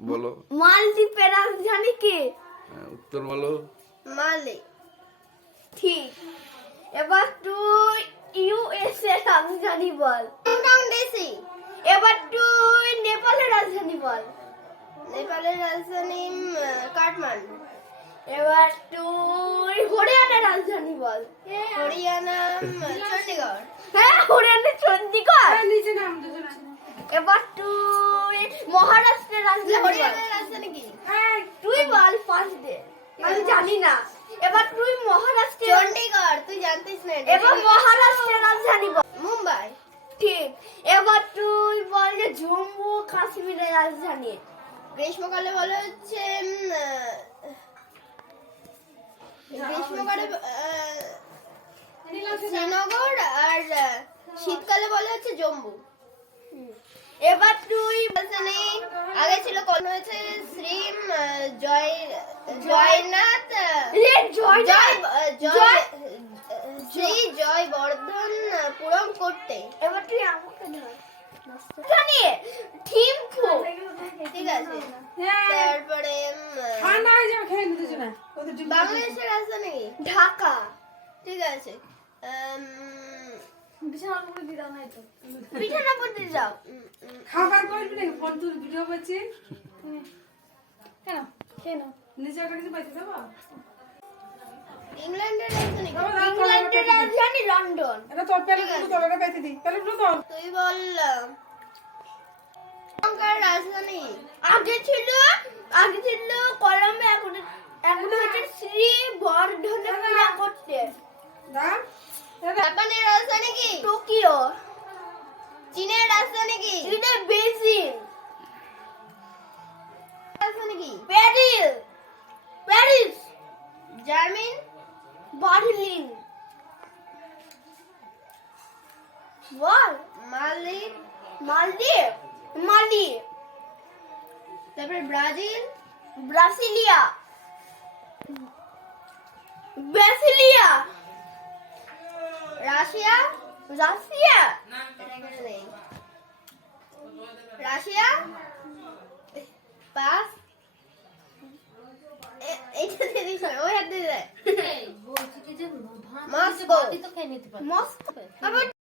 বলো। মালদ্বীপের রাজধানী কি? হ্যাঁ, উত্তর বলো। মালে। ঠিক। এবার তুই ইউএস এর রাজধানী বল। ডিসি এবার তুই নেপালের রাজধানী বল। নেপালের রাজধানী কাঠমান্ডু। এবার তুই হরিয়ানার রাজধানী বল। হরিয়ানা চণ্ডীগড় হ্যাঁ হরিয়ানা চণ্ডীগড় নাম এবার তুই মহারাষ্ট্রের হ্যাঁ তুই বল ফার্স্ট দে। আমি জানি না। এবার তুই মহারাষ্ট্রের চণ্ডীগড় তুই জানতিস না এবার মহারাষ্ট্রের রাজধানী মুম্বাই। ঠিক। এবার তুই বল যে জম্মু কাশ্মীরের রাজধানী। গ্রীষ্মকালে বলা হচ্ছে গ্রীষ্মকালে শ্রীনগর আর শীতকালে বলা হচ্ছে জম্মু। এবার তুই জয়নাথ জয় জয় জয় আহ, জয় শ্রী জয় বর্ধন পুরম করতে। এবার তুই আমাকে ধর। জানি ঠিক আছে। হ্যাঁ। তারপরে হয়ে বাংলাদেশের রাজধানী? ঢাকা। ঠিক আছে। তো খাবার করবি নাকি? ফোন তুই ভিডিও করছি কেন? একটা কিছু পাইতে ইংল্যান্ডের রাজধানী। কি? ইংল্যান্ডের রাজধানী লন্ডন। এটা তোর পেলে কিন্তু তোর এটা পাইতে দি পেলে তো তুই বল আহ, রাজধানী। আগে ছিল আগে ছিল কলম্বো এখন এখন হচ্ছে শ্রী বর্ধনে পুরা করতে জাপানের রাজধানী কি? টোকিও। চীনের রাজধানী কি? বেজিং। রাজধানী কি? জার্মান বার্লিন বল মালি মালদ্বীপ মালি তারপরে Brazil Brasilia Brasilia Russia Russia Russia ওই হাত দিয়ে